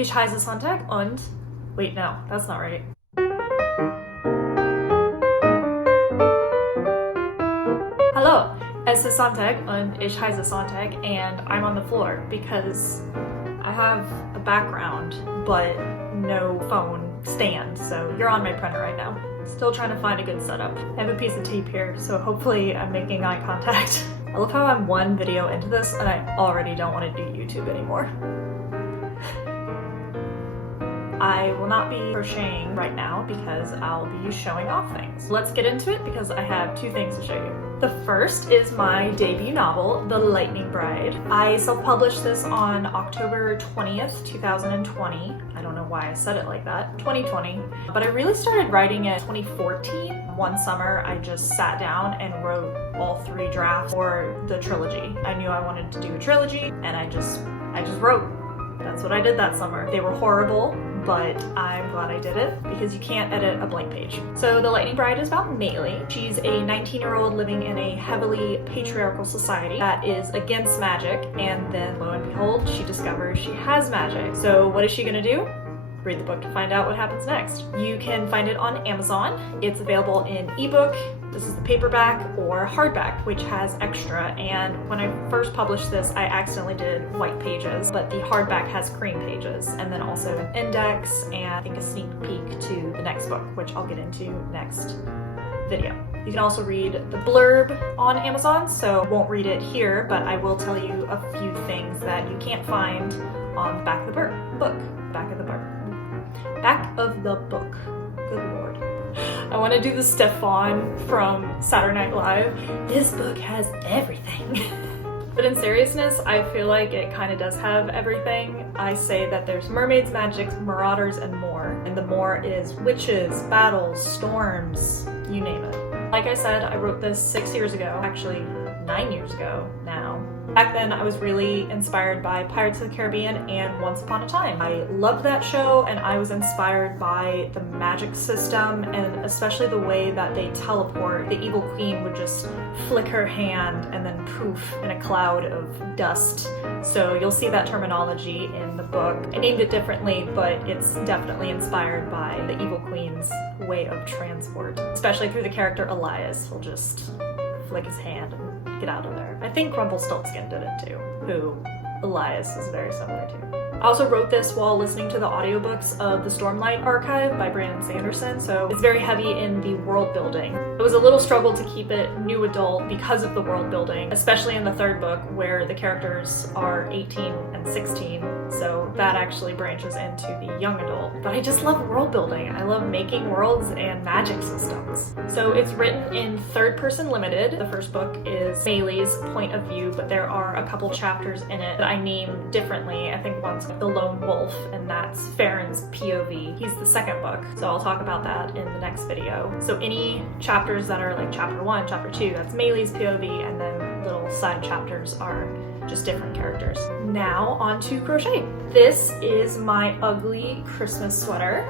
Ich heiße Sonntag und... Wait, no, that's not right. Hello, es ist Sonntag und ich heiße Sonntag and I'm on the floor because I have a background but no phone stand, so you're on my printer right now. Still trying to find a good setup. I have a piece of tape here, so hopefully I'm making eye contact. I love how I'm one video into this and I already don't want to do YouTube anymore. I will not be crocheting right now because I'll be showing off things. Let's get into it because I have two things to show you. The first is my debut novel, The Lightning Bride. I self-published this on October 20th, 2020. I don't know why I said it like that, 2020. But I really started writing it 2014. One summer, I just sat down and wrote all 3 drafts for the trilogy. I knew I wanted to do a trilogy and I just wrote. That's what I did that summer. They were horrible, but I'm glad I did it because you can't edit a blank page. So The Lightning Bride is about Maylee. She's a 19-year-old living in a heavily patriarchal society that is against magic, and then lo and behold, she discovers she has magic. So what is she gonna do? Read the book to find out what happens next. You can find it on Amazon. It's available in ebook, this is the paperback, or hardback, which has extra. And when I first published this, I accidentally did white pages, but the hardback has cream pages, and then also an index and I think a sneak peek to the next book, which I'll get into next video. You can also read the blurb on Amazon, so I won't read it here, but I will tell you a few things that you can't find on the back of the book. Back of the book. Back of the book. Good lord. I want to do the Stefan from Saturday Night Live. This book has everything. But in seriousness, I feel like it kind of does have everything. I say that there's mermaids, magics, marauders, and more. And the more is witches, battles, storms, you name it. Like I said, I wrote this 6 years ago, actually 9 years ago now. Back then, I was really inspired by Pirates of the Caribbean and Once Upon a Time. I loved that show, and I was inspired by the magic system, and especially the way that they teleport. The evil queen would just flick her hand and then poof in a cloud of dust. So you'll see that terminology in the book. I named it differently, but it's definitely inspired by the evil queen's way of transport, especially through the character Elias. He'll just flick his hand and get out of there. I think Rumpelstiltskin did it too, who Elias is very similar to. I also wrote this while listening to the audiobooks of the Stormlight Archive by Brandon Sanderson, so it's very heavy in the world building. It was a little struggle to keep it new adult because of the world building, especially in the 3rd book where the characters are 18 and 16, so that actually branches into the young adult. But I just love world building. I love making worlds and magic systems. So it's written in 3rd person limited. The 1st book is Maylee's point of view, but there are a couple chapters in it that I name differently. I think one's The Lone Wolf, and that's Farron's POV. He's the 2nd book, so I'll talk about that in the next video. So any chapters that are like chapter 1, chapter 2, that's Maylee's POV, and then little side chapters are just different characters. Now on to crochet. This is my ugly Christmas sweater.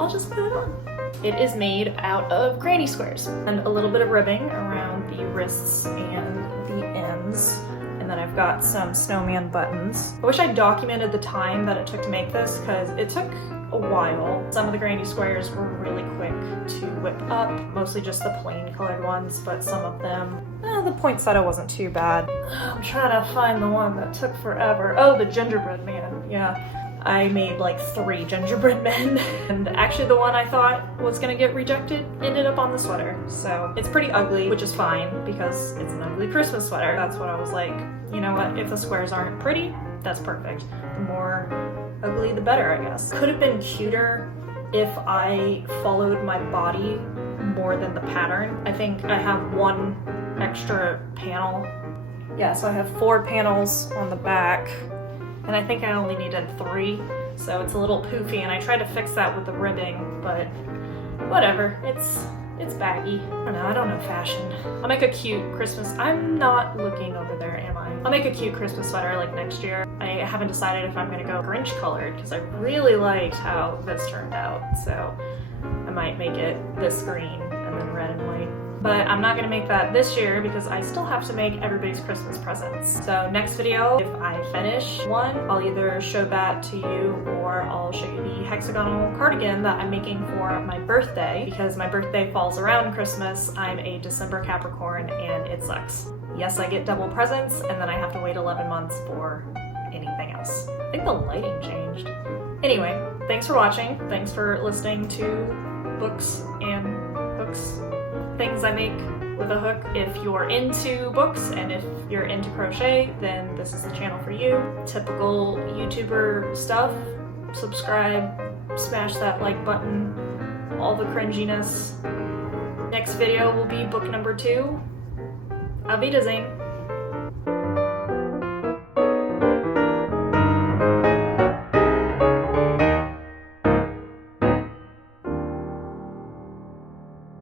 I'll just put it on. It is made out of granny squares and a little bit of ribbing around the wrists and the ends. And then I've got some snowman buttons. I wish I documented the time that it took to make this because it took a while. Some of the granny squares were really quick to whip up, mostly just the plain colored ones, but some of them, the poinsettia wasn't too bad. I'm trying to find the one that took forever. Oh, the gingerbread man, yeah. I made like 3 gingerbread men, and actually the one I thought was gonna get rejected ended up on the sweater. So it's pretty ugly, which is fine because it's an ugly Christmas sweater. That's what I was like, you know what, if the squares aren't pretty, that's perfect. The more ugly, the better, I guess. Could have been cuter if I followed my body more than the pattern. I think I have 1 extra panel. Yeah, so I have 4 panels on the back, and I think I only needed 3, so it's a little poofy, and I tried to fix that with the ribbing, but whatever, it's baggy. I don't know fashion. I'll make a cute Christmas, I'm not looking over there, am I? I'll make a cute Christmas sweater like next year. I haven't decided if I'm gonna go Grinch colored, because I really liked how this turned out, so I might make it this green and then red and white. but I'm not gonna make that this year because I still have to make everybody's Christmas presents. So next video, if I finish one, I'll either show that to you or I'll show you the hexagonal cardigan that I'm making for my birthday. Because my birthday falls around Christmas, I'm a December Capricorn and it sucks. Yes, I get double presents and then I have to wait 11 months for anything else. I think the lighting changed. Anyway, thanks for watching. Thanks for listening to books and hooks, things I make with a hook. If you're into books and if you're into crochet, then this is the channel for you. Typical YouTuber stuff. Subscribe, smash that like button, all the cringiness. Next video will be book number 2. Auf Wiedersehen.